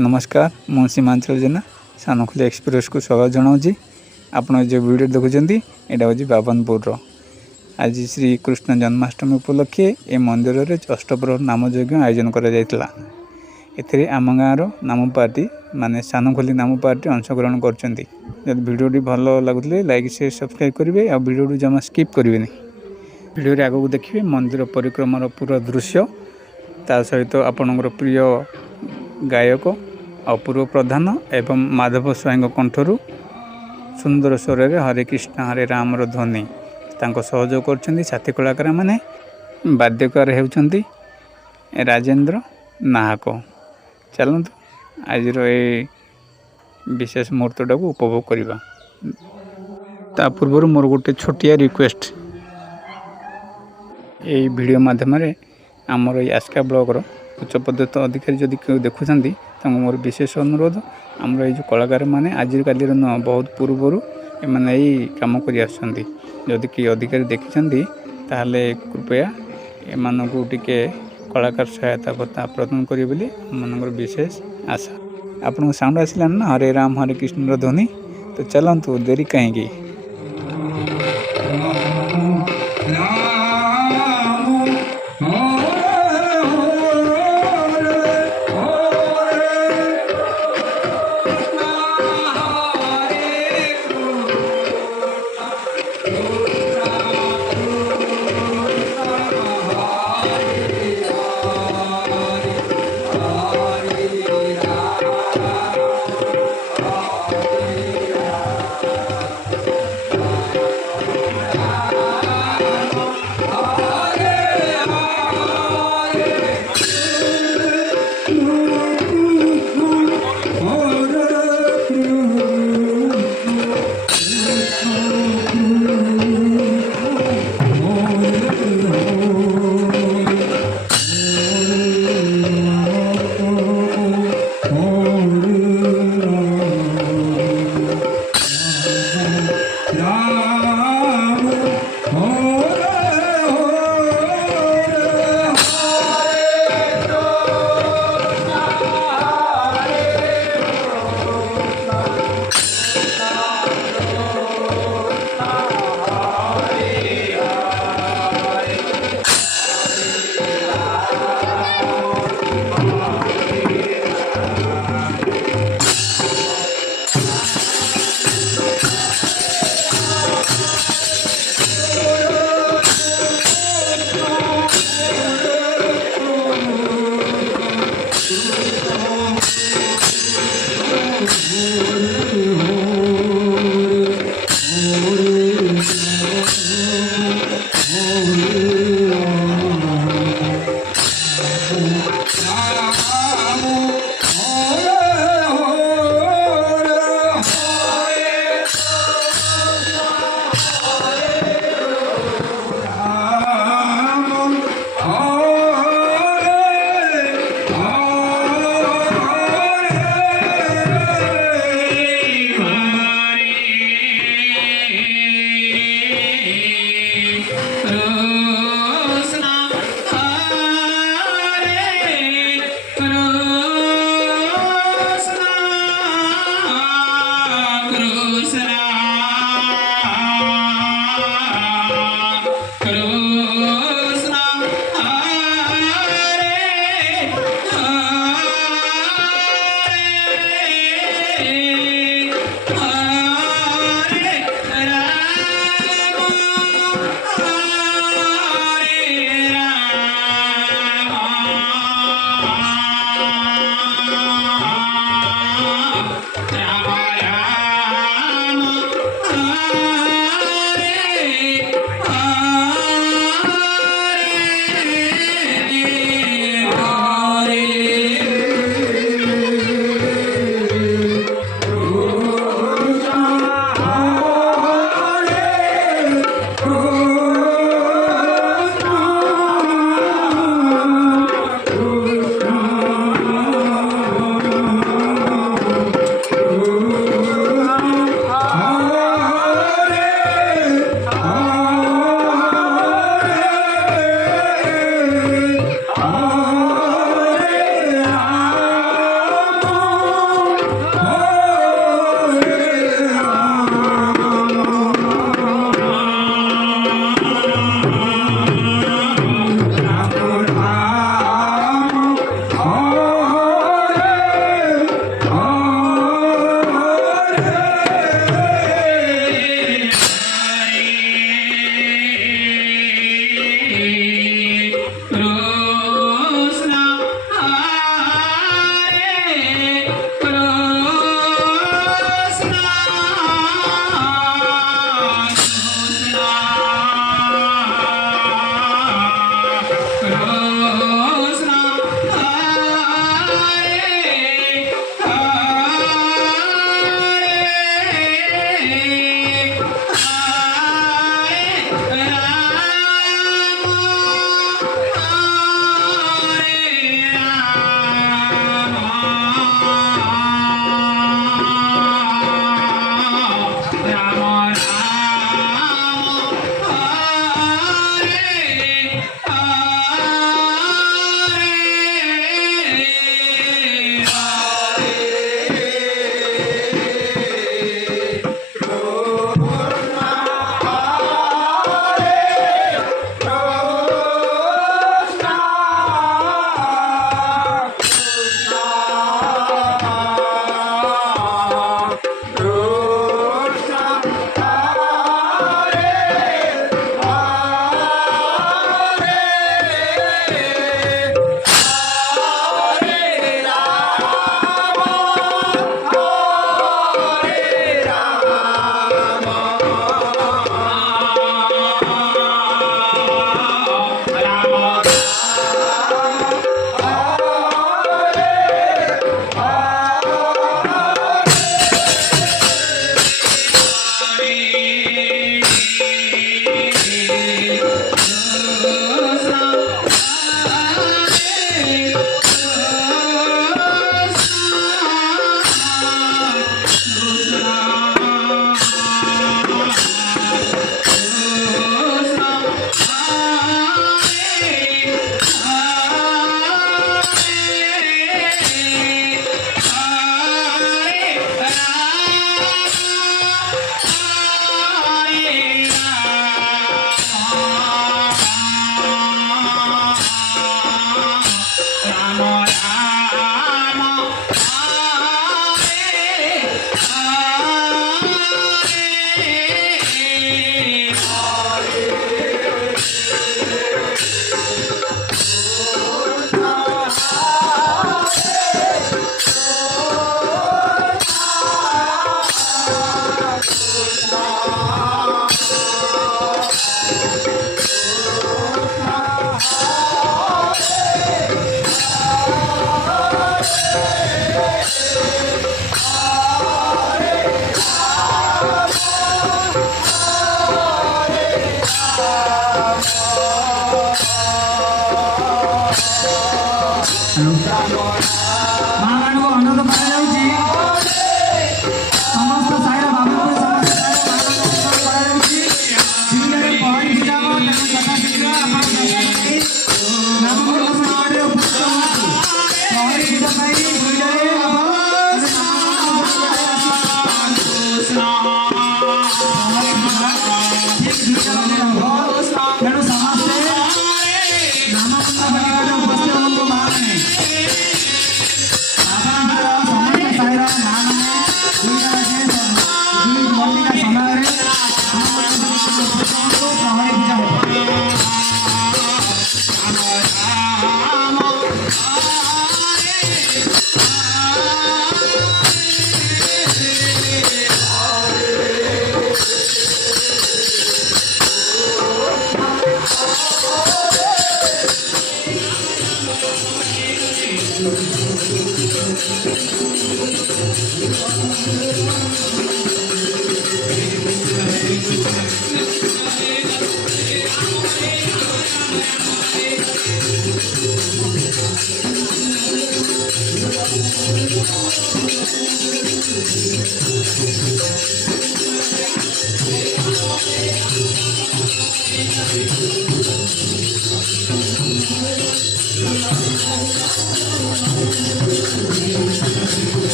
नमस्कार मु सीमांचल जेना सानखुली एक्सप्रेस को स्वागत जनाऊँगी। आपड़ जो वीडियो देखुं यहाँ हूँ बाबनपुर। आज श्री कृष्ण जन्माष्टमी उपलक्षे ए मंदिर में अष्टप्रहर नाम यज्ञ आयोजन करा आम गाँव नाम पार्टी माने सानखुली नाम पार्टी अंशग्रहण करछंती। जब वीडियो भल लगुले लाइक शेयर सब्सक्राइब करेंगे और वीडियो जमा स्किप करेंगे। वीडियो आगू देखिए मंदिर परिक्रमार पूरा दृश्य ता सहित आपणकर प्रिय गायक अपूर्व प्रधान एवं माधव स्वाई कंठरू सुंदर स्वर हरे कृष्ण हरे राम ध्वनि सहयोग कर साथी कलाकार माने वाद्यकार होती राजेंद्र नाहक। चलतु आज विशेष मुहूर्तटा को उपभोग करवा। ता पूर्व मोर गोटे छोटिया रिक्वेस्ट यही वीडियो माध्यम आमर आस्का ब्लॉगर उच्च पदस्थ अधिकारी जदि क्यों देखुं मोर विशेष अनुरोध आमर ये कलाकार मैंने आजिकल न बहुत पूर्वर एमाने यही कम करदि कि अधिकारी देखी ताहले कृपया एमान को टिके कलाकार सहायता भत्ता प्रदान करेंगे बोली आम विशेष आशा। आपन साउंड आसला ना हरे राम हरे कृष्ण ध्वनि। तो चलतु देरी कहीं